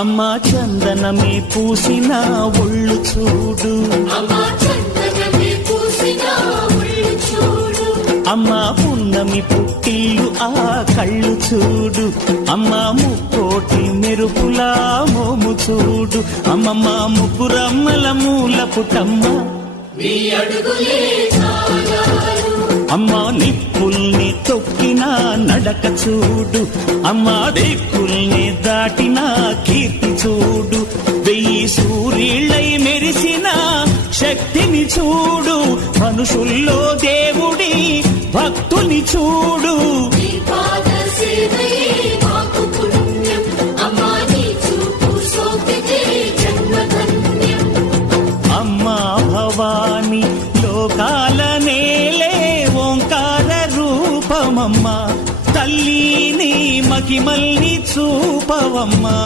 అమ్మా చందనమే పూసిన ఒళ్ళు చూడు, అమ్మా పున్నమి పుట్టిల్లు ఆ కళ్ళు చూడు, అమ్మా ముక్కోటి మెరుపులా మోము చూడు, అమ్మమ్మ ముగ్గురమ్మల మూల పుటమ్మ అమ్మా నిప్పుల్ని తొక్కిన నడక చూడు, అమ్మా దిక్కుల్ని దాటిన కీర్తి చూడు, 1000 సూర్యులై మెరిసిన శక్తిని చూడు, మనుషుల్లో దేవుడి భక్తుని చూడు. అమ్మా భవాని లోకాల నేలే ఓంకార రూపమమ్మ, తల్లిని మహిమల్ని చూపవమ్మ.